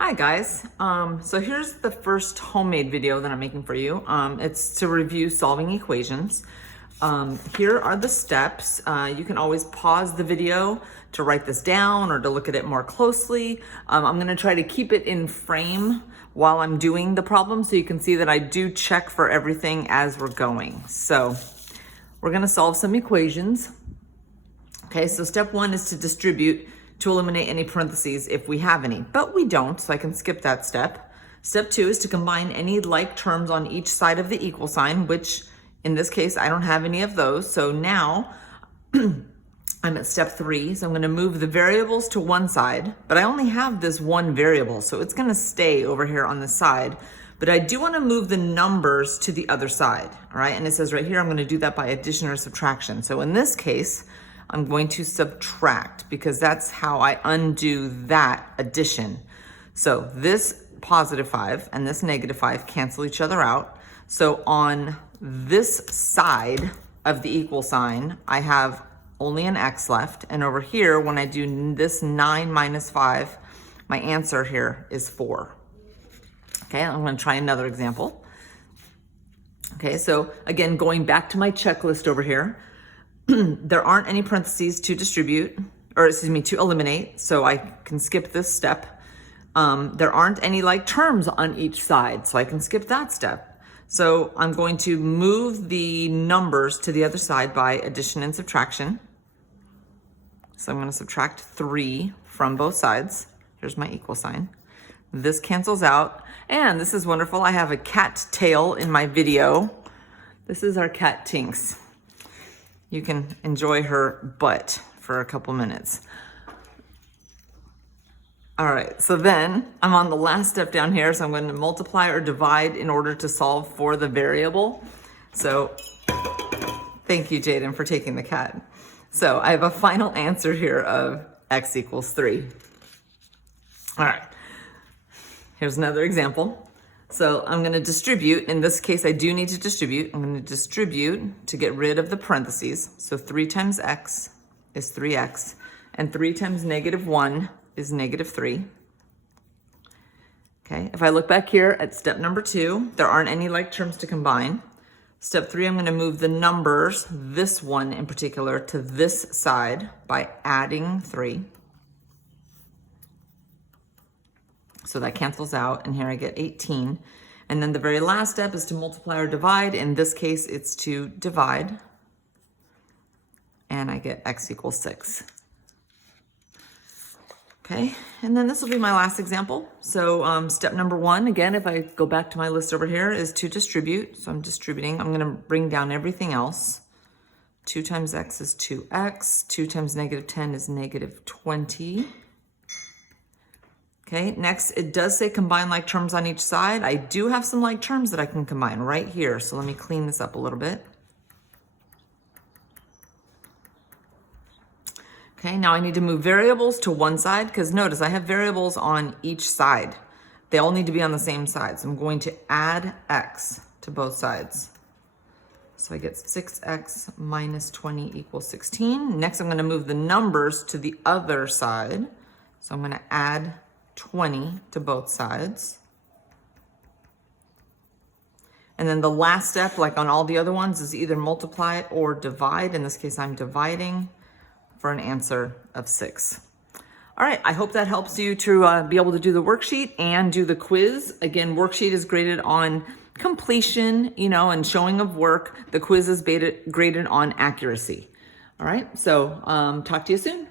Hi guys, so here's the first homemade video that I'm making for you. It's to review solving equations. Here are the steps. You can always pause the video to write this down or to look at it more closely. I'm gonna try to keep it in frame while I'm doing the problem so you can see that I do check for everything as we're going. So we're gonna solve some equations. Okay, so step one is to distribute to eliminate any parentheses if we have any, but we don't, so I can skip that step. Step two is to combine any like terms on each side of the equal sign, which in this case, I don't have any of those. So now I'm at step three. So I'm gonna move the variables to one side, but I only have this one variable, so it's gonna stay over here on the side. But I do wanna move the numbers to the other side, all right? And it says right here, I'm gonna do that by addition or subtraction. So in this case, I'm going to subtract because that's how I undo that addition. So this positive 5 and this negative 5 cancel each other out. So on this side of the equal sign, I have only an x left. And over here, when I do this 9 minus 5, my answer here is 4. Okay, I'm gonna try another example. Okay, so again, going back to my checklist over here, there aren't any parentheses to distribute, or excuse me, to eliminate, so I can skip this step. There aren't any like terms on each side, so I can skip that step. So I'm going to move the numbers to the other side by addition and subtraction. So I'm going to subtract 3 from both sides. Here's my equal sign. This cancels out, and this is wonderful. I have a cat tail in my video. This is our cat Tinks. You can enjoy her butt for a couple minutes. All right, so then I'm on the last step down here, so I'm going to multiply or divide in order to solve for the variable. So thank you, Jaden, for taking the cat. So I have a final answer here of x equals 3. All right, here's another example. So I'm going to distribute. In this case, I do need to distribute. I'm going to distribute to get rid of the parentheses. So 3 times x is 3x, and 3 times negative 1 is negative 3. Okay, if I look back here at step number 2, there aren't any like terms to combine. Step 3, I'm going to move the numbers, this one in particular, to this side by adding 3. So that cancels out, and here I get 18. And then the very last step is to multiply or divide. In this case, it's to divide. And I get x equals 6. Okay, and then this will be my last example. So step number 1, again, if I go back to my list over here, is to distribute. So I'm distributing. I'm gonna bring down everything else. 2 times x is 2x. 2 times negative 10 is negative 20. Okay, next, it does say combine like terms on each side. I do have some like terms that I can combine right here. So let me clean this up a little bit. Okay, now I need to move variables to one side because notice I have variables on each side. They all need to be on the same side. So I'm going to add x to both sides. So I get 6x minus 20 equals 16. Next, I'm going to move the numbers to the other side. So I'm going to add 20 to both sides. And then the last step, like on all the other ones, is either multiply or divide. In this case, I'm dividing for an answer of 6. All right, I hope that helps you to be able to do the worksheet and do the quiz. Again, worksheet is graded on completion, and showing of work. The quiz is graded on accuracy. All right, so talk to you soon.